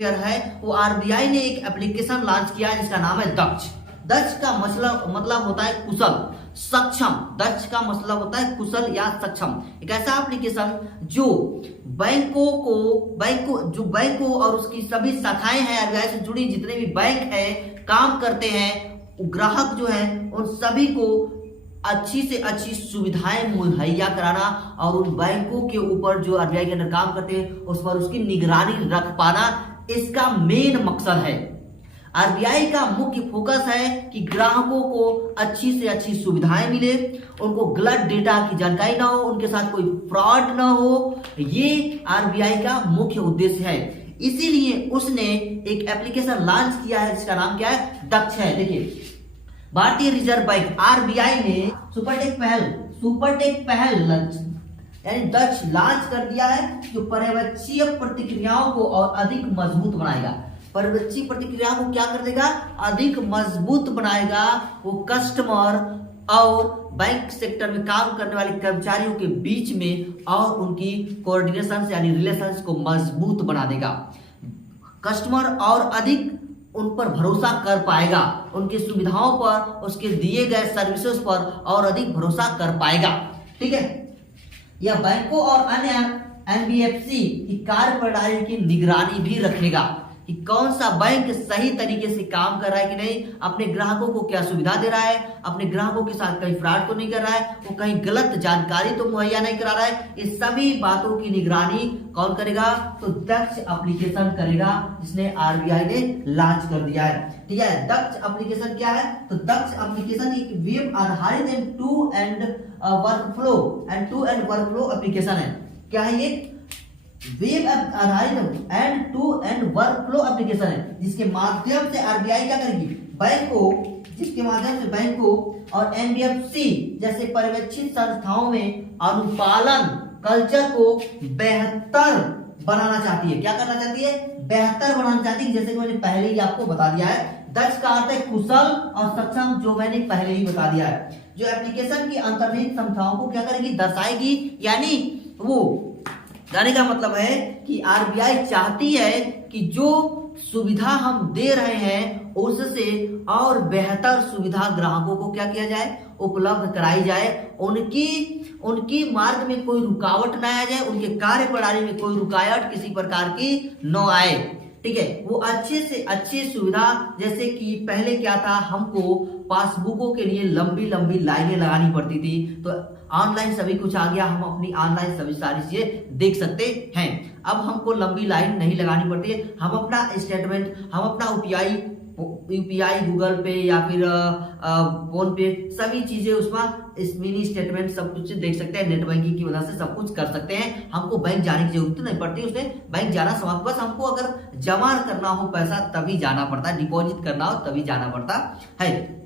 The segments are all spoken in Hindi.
है वो आरबीआई ने एक एप्लीकेशन लॉन्च किया है जिसका नाम है दक्ष। दक्ष का मतलब होता है कुशल, सक्षम। दक्ष का मतलब होता है कुशल या सक्षम। एक ऐसा एप्लीकेशन जो बैंकों और उसकी सभी शाखाएं हैं, आरबीआई से जुड़ी जितने भी बैंक है काम करते हैं, ग्राहक जो है उन सभी को अच्छी से अच्छी सुविधाएं मुहैया कराना और उन बैंकों के ऊपर जो आरबीआई के अंदर काम करते हैं उस पर उसकी निगरानी रख पाना, इसका मेन मकसद है। आरबीआई का मुख्य फोकस है कि ग्राहकों को अच्छी से अच्छी सुविधाएं मिले, उनको गलत डेटा की जानकारी ना हो, उनके साथ कोई फ्रॉड ना हो, ये आरबीआई का मुख्य उद्देश्य है। इसीलिए उसने एक एप्लीकेशन लॉन्च किया है जिसका नाम क्या है, दक्ष है। देखिए, भारतीय रिजर्व बैंक आरबीआई ने सुपरटेक पहल यानी दक्ष लॉन्च कर दिया है जो पर्यवेक्षीय प्रतिक्रियाओं को और अधिक मजबूत बनाएगा। पर्यवेक्षी प्रतिक्रिया को क्या कर देगा, अधिक मजबूत बनाएगा। वो कस्टमर और बैंक सेक्टर में काम करने वाले कर्मचारियों के बीच में और उनकी कोऑर्डिनेशन यानी रिलेशंस को मजबूत बना देगा। कस्टमर और अधिक उन पर भरोसा कर पाएगा, उनकी सुविधाओं पर, उसके दिए गए सर्विसेज पर और अधिक भरोसा कर पाएगा। ठीक है, यह बैंकों और अन्य एनबीएफसी की कार्य प्रणाली की निगरानी भी रखेगा कि कौन सा बैंक सही तरीके से काम कर रहा है कि नहीं, अपने ग्राहकों को क्या सुविधा दे रहा है, अपने ग्राहकों के साथ कहीं फ्रॉड तो नहीं कर रहा है, वो कहीं गलत जानकारी तो मुहैया नहीं करा रहा है। इस सभी बातों की निगरानी कौन करेगा, तो दक्ष एप्लीकेशन करेगा, जिसने आरबीआई ने लॉन्च कर दिया है। ठीक है, दक्ष एप्लीकेशन क्या है, तो दक्ष एप्लीकेशन एक वेब आधारित end to end workflow application है। क्या है ये, वेब आधारित end to end workflow application है जिसके माध्यम से आरबीआई क्या करेगी, बैंकों और एनबीएफसी जैसे पर्यवेक्षित संस्थाओं में अनुपालन कल्चर को बेहतर बनाना चाहती है। क्या करना चाहती है, बेहतर बनाना चाहती है। जैसे कि मैंने पहले ही आपको बता दिया है, दक्ष का अर्थ है कुशल और सक्षम, जो मैंने पहले ही बता दिया है। जो एप्लीकेशन की अंतर्निहित क्षमताओं को क्या करेगी, दर्शाएगी। यानी वो जाने का मतलब है कि आरबीआई चाहती है कि जो सुविधा हम दे रहे हैं उससे और बेहतर सुविधा ग्राहकों को क्या किया जाए, उपलब्ध कराई जाए। उनकी मार्ग में कोई रुकावट न आ जाए, उनके कार्य प्रणाली में कोई रुकावट किसी प्रकार की न आए। ठीक है, वो अच्छे से अच्छी सुविधा, जैसे कि पहले क्या था, हमको पासबुकों के लिए लंबी लंबी लाइनें लगानी पड़ती थी, तो ऑनलाइन सभी कुछ आ गया, हम अपनी ऑनलाइन सभी सारी चीजें देख सकते हैं। अब हमको लंबी लाइन नहीं लगानी पड़ती है, हम अपना स्टेटमेंट, हम अपना यूपीआई गूगल पे या फिर फोन पे, सभी चीजें उसमें इस मिनी स्टेटमेंट सब कुछ देख सकते हैं। नेट बैंकिंग की वजह से सब कुछ कर सकते हैं, हमको बैंक जाने की जरूरत नहीं पड़ती। उसमें बैंक जाना समाप्त, बस हमको अगर जमा करना हो पैसा तभी जाना पड़ता है, डिपॉजिट करना हो तभी जाना पड़ता है।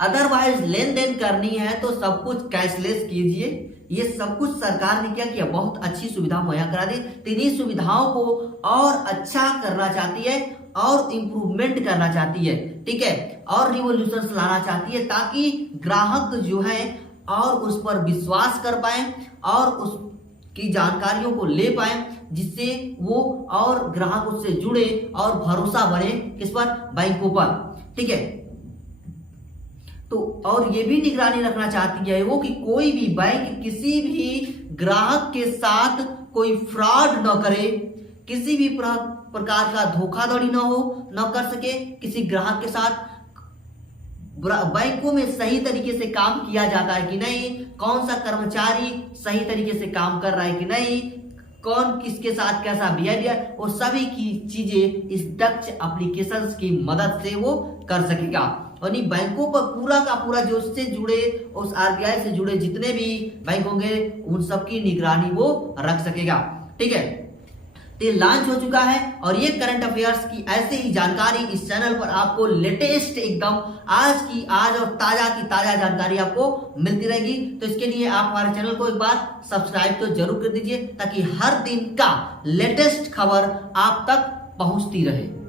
अदरवाइज लेन देन करनी है तो सब कुछ कैशलेस कीजिए। ये सब कुछ सरकार ने क्या किया, बहुत अच्छी सुविधा मुहैया करा दी। इन्हीं सुविधाओं को और अच्छा करना चाहती है और इम्प्रूवमेंट करना चाहती है। ठीक है, और रिवॉल्यूशन लाना चाहती है ताकि ग्राहक जो है और उस पर विश्वास कर पाए और उसकी जानकारियों को ले पाए, जिससे वो और ग्राहक उससे जुड़े और भरोसा बढ़े किस पर, बैंकों पर। ठीक है, तो और ये भी निगरानी रखना चाहती है वो कि कोई भी बैंक किसी भी ग्राहक के साथ कोई फ्रॉड न करे, किसी भी प्रकार का धोखाधड़ी न कर सके किसी ग्राहक के साथ। बैंकों में सही तरीके से काम किया जाता है कि नहीं, कौन सा कर्मचारी सही तरीके से काम कर रहा है कि नहीं, कौन किसके साथ कैसा बिहेवियर, वो सभी की चीजें इस दक्ष एप्लीकेशन की मदद से वो कर सकेगा। और बैंकों पर पूरा का पूरा जो उससे जुड़े, उस आरबीआई से जुड़े जितने भी बैंक होंगे उन सबकी निगरानी वो रख सकेगा। ठीक है, तो लॉन्च हो चुका है और ये करंट अफेयर्स की ऐसे ही जानकारी इस चैनल पर आपको लेटेस्ट एकदम आज और ताजा जानकारी आपको मिलती रहेगी। तो इसके लिए आप हमारे चैनल को एक बार सब्सक्राइब तो जरूर कर दीजिए ताकि हर दिन का लेटेस्ट खबर आप तक पहुंचती रहे।